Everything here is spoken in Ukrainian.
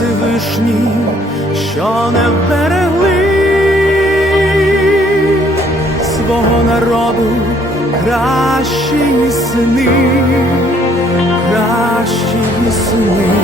прости Всевишній, що не вберегли свого народу кращі сини, кращі сини.